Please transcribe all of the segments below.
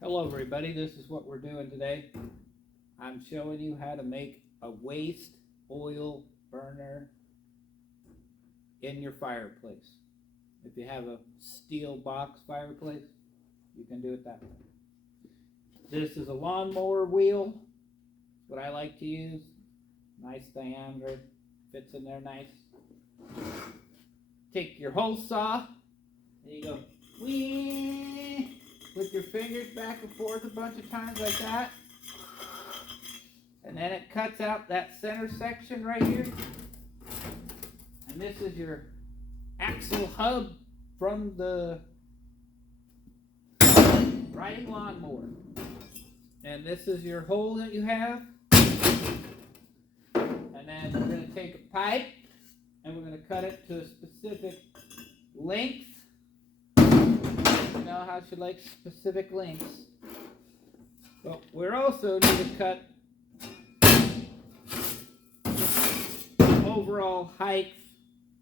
Hello everybody, this is what we're doing today. I'm showing you how to make a waste oil burner in your fireplace. If you have a steel box fireplace, you can do it that way. This is a lawnmower wheel, what I like to use. Nice diameter, fits in there nice. Take your hole saw, and you go whee with your fingers back and forth a bunch of times like that. And then it cuts out that center section right here. And this is your axle hub from the riding lawnmower. And this is your hole that you have. And then we're going to take a pipe and we're going to cut it to a specific length. You know how she likes specific lengths. But we're also need to cut the overall height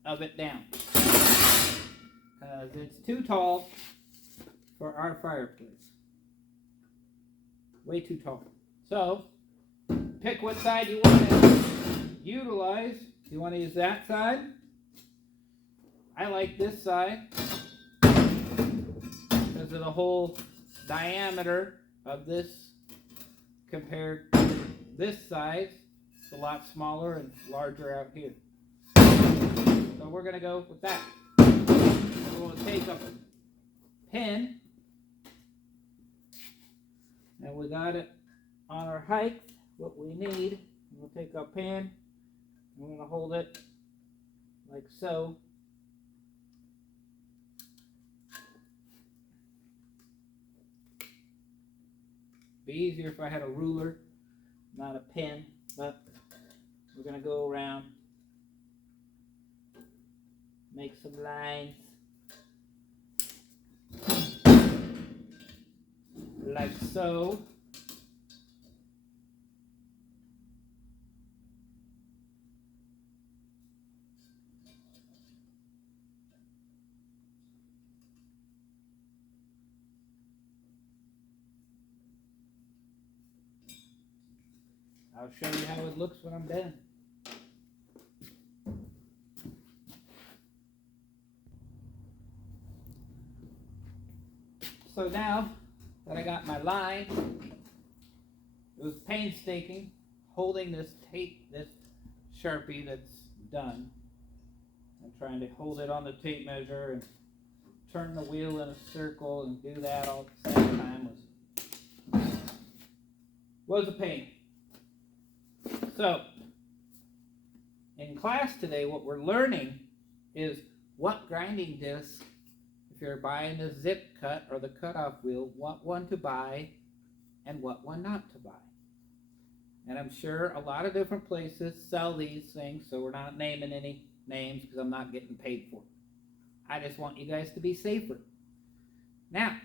of it down, because it's too tall for our fireplace. Way too tall. So pick what side you want to utilize. You want to use that side? I like this side because of the whole diameter of this compared to this size. It's a lot smaller and larger out here. So we're going to go with that. We're going to take a pin, and we got it on our height, what we need. We'll take our pin, and we're going to hold it like so. Be easier if I had a ruler, not a pin, but we're going to go around, make some lines, like so. I'll show you how it looks when I'm done. So now that I got my line, it was painstaking holding this tape, this Sharpie that's done. I'm trying to hold it on the tape measure and turn the wheel in a circle and do that all at the same time was a pain. So, in class today, what we're learning is what grinding disc, if you're buying a zip cut or the cutoff wheel, what one to buy and what one not to buy. And I'm sure a lot of different places sell these things, so we're not naming any names because I'm not getting paid for it. I just want you guys to be safer. Now,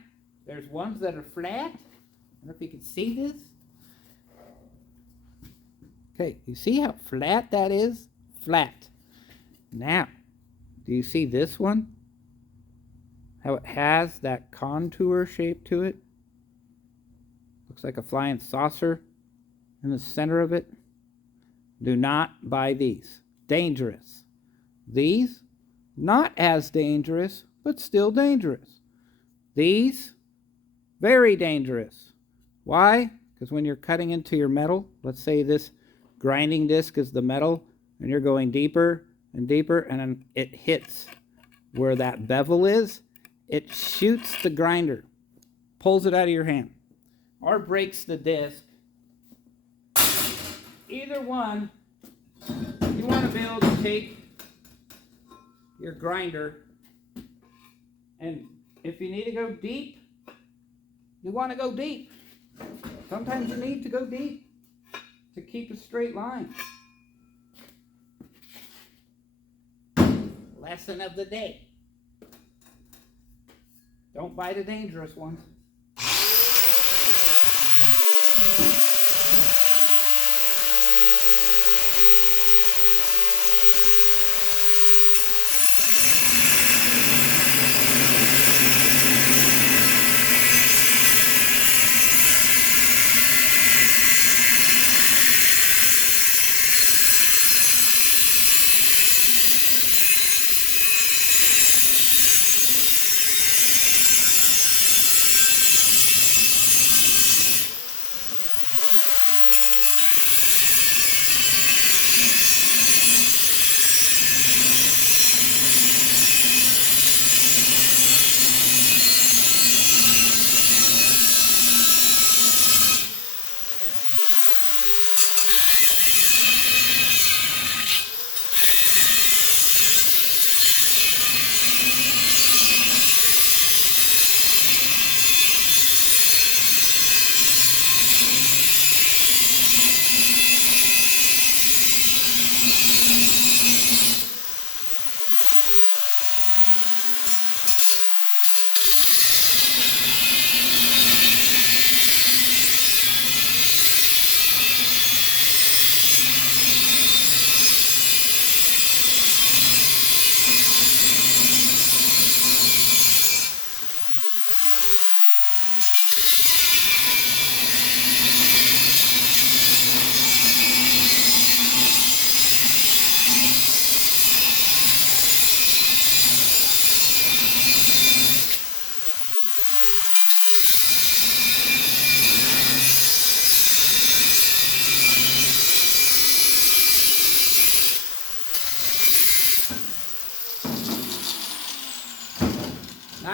there's ones that are flat. I don't know if you can see this. Okay, you see how flat that is? Flat. Now, do you see this one? How it has that contour shape to it? Looks like a flying saucer in the center of it. Do not buy these. Dangerous. These, not as dangerous, but still dangerous. These, very dangerous. Why? Because when you're cutting into your metal, let's say this grinding disc is the metal, and you're going deeper and deeper, and then it hits where that bevel is, it shoots the grinder, pulls it out of your hand, or breaks the disc. Either one, you want to be able to take your grinder, and if you need to go deep, you want to go deep. Sometimes you need to go deep to keep a straight line. Lesson of the day. Don't buy the dangerous ones.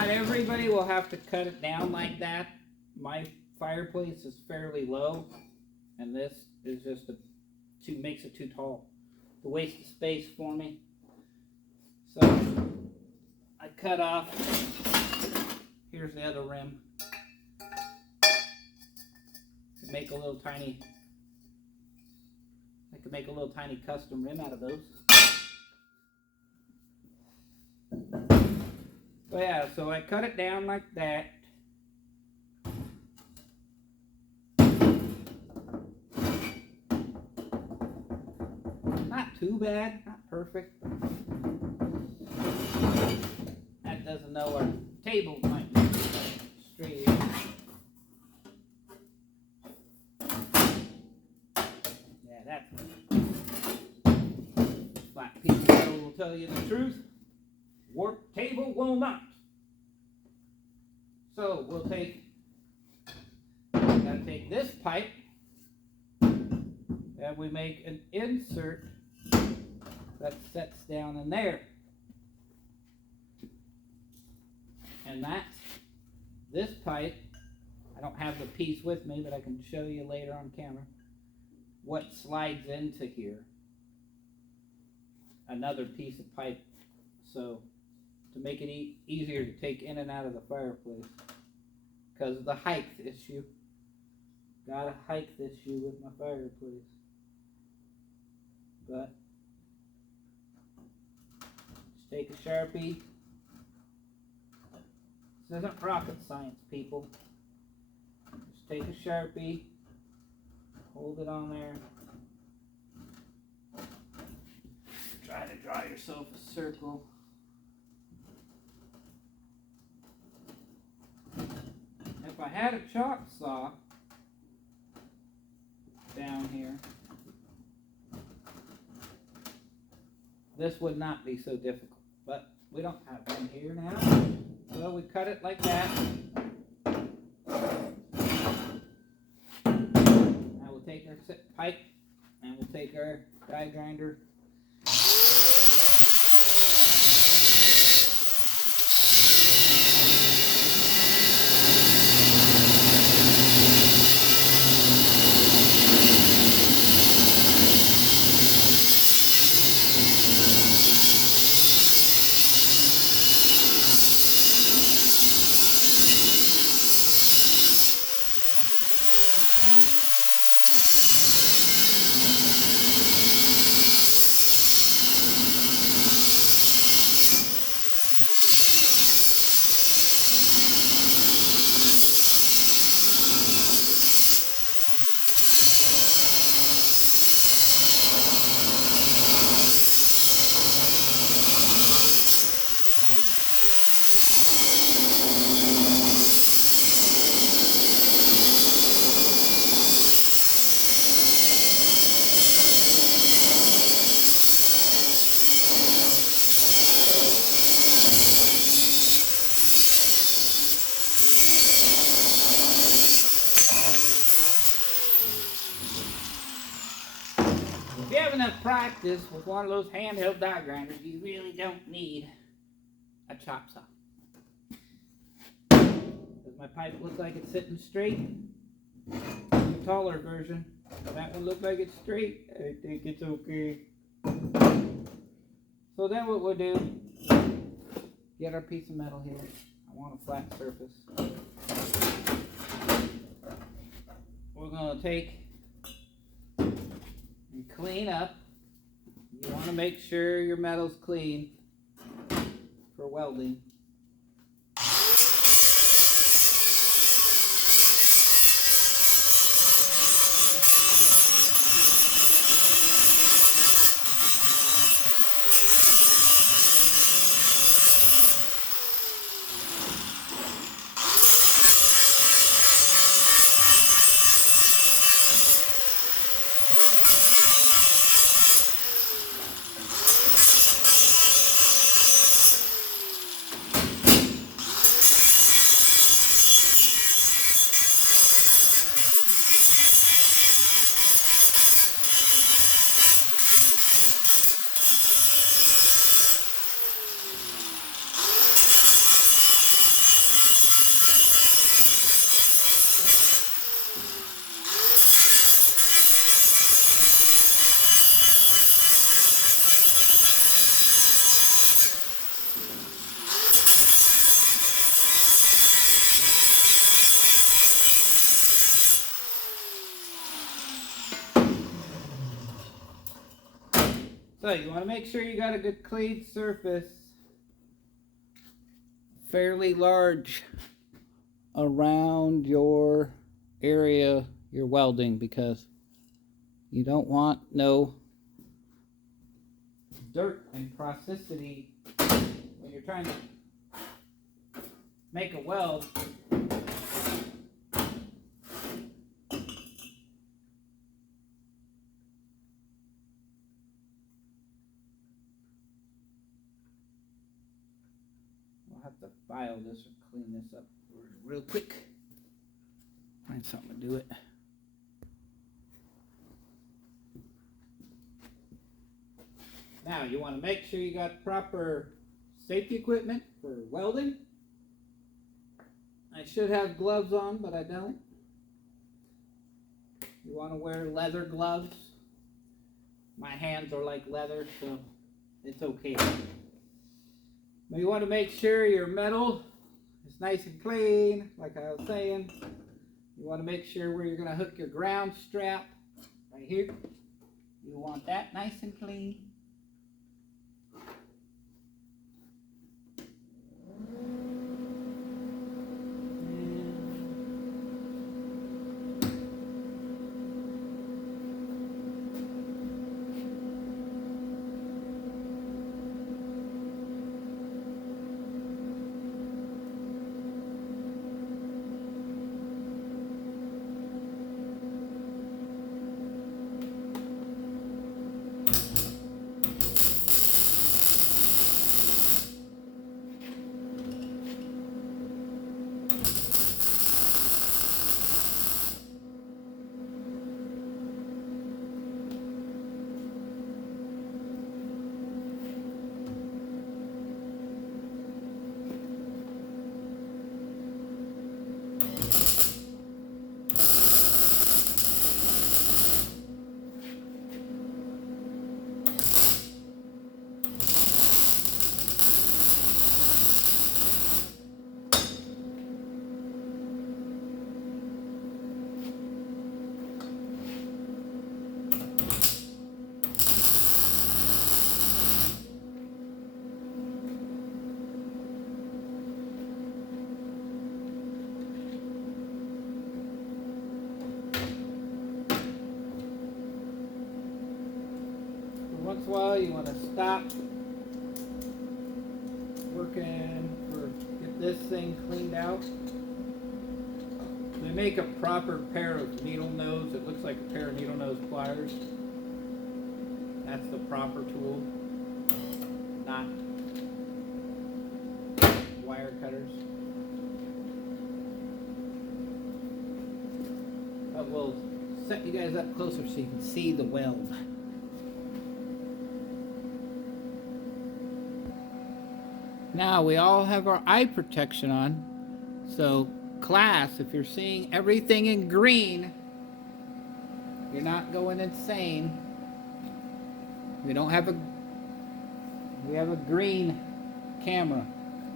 Not everybody will have to cut it down like that. My fireplace is fairly low, and this is just makes it too tall. The waste of space for me. So I cut off. Here's the other rim. Make a little tiny. I could make a little tiny custom rim out of those. But yeah, so I cut it down like that. Not too bad, not perfect. That doesn't know our table might be straight here. Yeah, that's flat piece of metal will tell you the truth. Warped table will not. So we'll gotta take this pipe and we make an insert that sets down in there. And that's this pipe. I don't have the piece with me, but I can show you later on camera what slides into here. Another piece of pipe. So to make it easier to take in and out of the fireplace. Because of the height issue. Got a height issue with my fireplace. But just take a Sharpie. This isn't rocket science, people. Just take a Sharpie, hold it on there. Try to draw yourself a circle. If I had a chalk saw down here, this would not be so difficult. But we don't have one here now. So we cut it like that. Now we'll take our pipe and we'll take our die grinder. If you have enough practice with one of those handheld die grinders, you really don't need a chop saw. Does my pipe look like it's sitting straight? The taller version. That one looks like it's straight. I think it's okay. So then what we'll do, get our piece of metal here. I want a flat surface. We're going to take and clean up. You want to make sure your metal's clean for welding. So you want to make sure you got a good clean surface, fairly large, around your area you're welding, because you don't want no dirt and porosity when you're trying to make a weld. We'll have to file this or clean this up real quick. Find something to do it. Now you want to make sure you got proper safety equipment for welding. I should have gloves on, but I don't. You want to wear leather gloves. My hands are like leather, so it's okay. But you want to make sure your metal is nice and clean, like I was saying. You want to make sure where you're going to hook your ground strap, right here. You want that nice and clean. Once in a while you want to stop working or get this thing cleaned out. They make a proper pair of needle nose. It looks like a pair of needle nose pliers. That's the proper tool, not wire cutters. But we'll set you guys up closer so you can see the weld. Now we all have our eye protection on, so class, if you're seeing everything in green, you're not going insane. We have a green camera.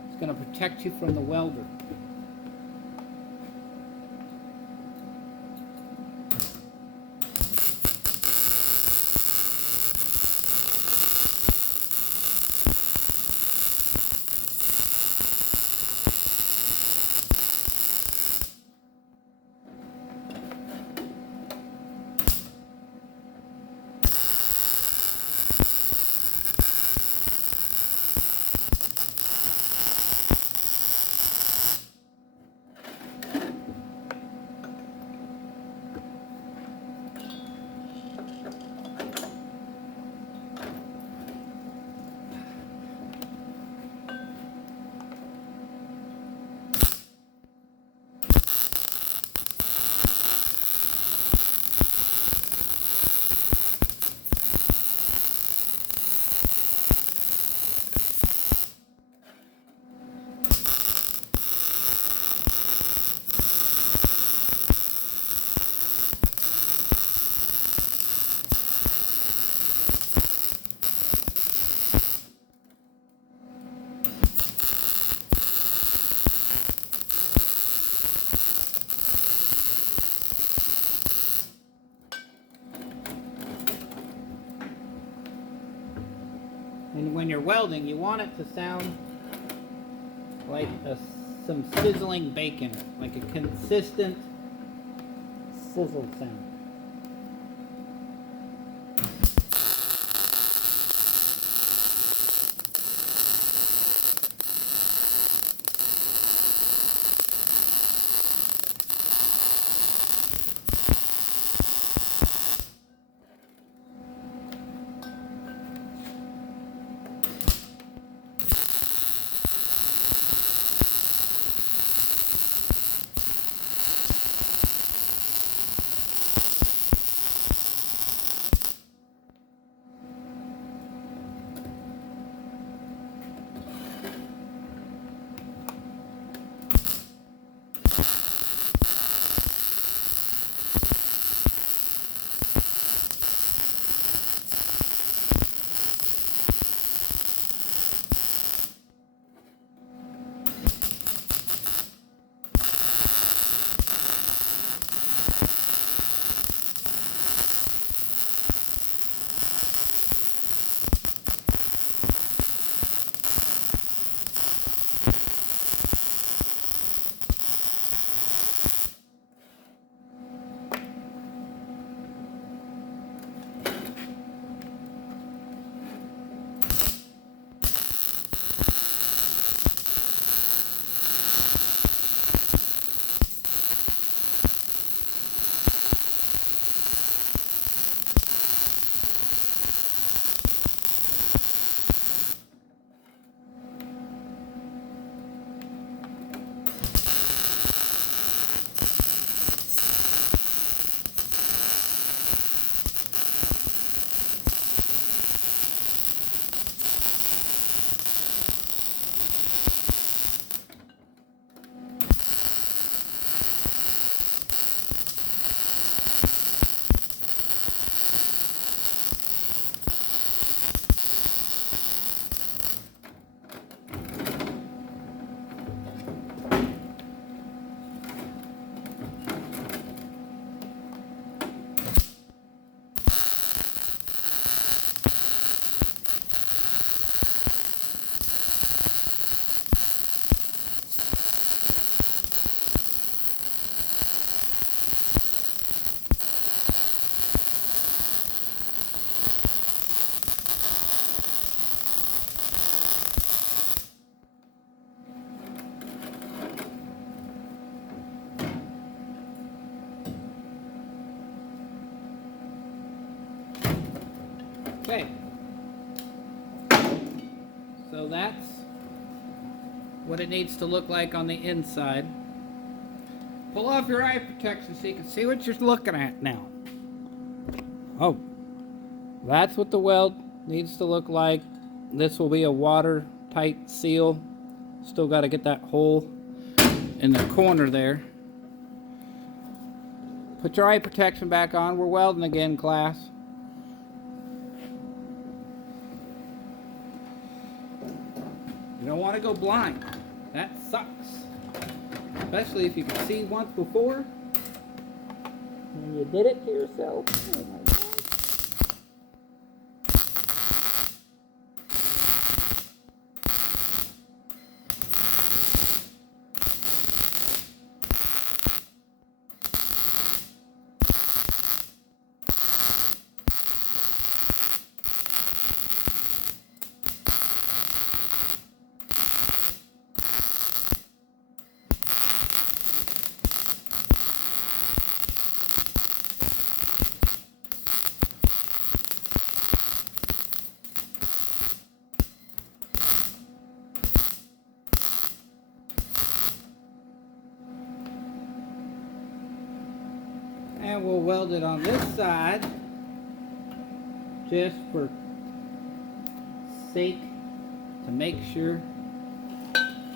It's going to protect you from the welder. when you're welding, you want it to sound like some sizzling bacon, like a consistent sizzle sound. Okay, so that's what it needs to look like on the inside. Pull off your eye protection so you can see what you're looking at now. Oh, that's what the weld needs to look like. This will be a watertight seal. Still got to get that hole in the corner there. Put your eye protection back on. We're welding again, class. You don't want to go blind. That sucks. Especially if you can see once before and you did it to yourself. Oh my God. And we'll weld it on this side just for sake to make sure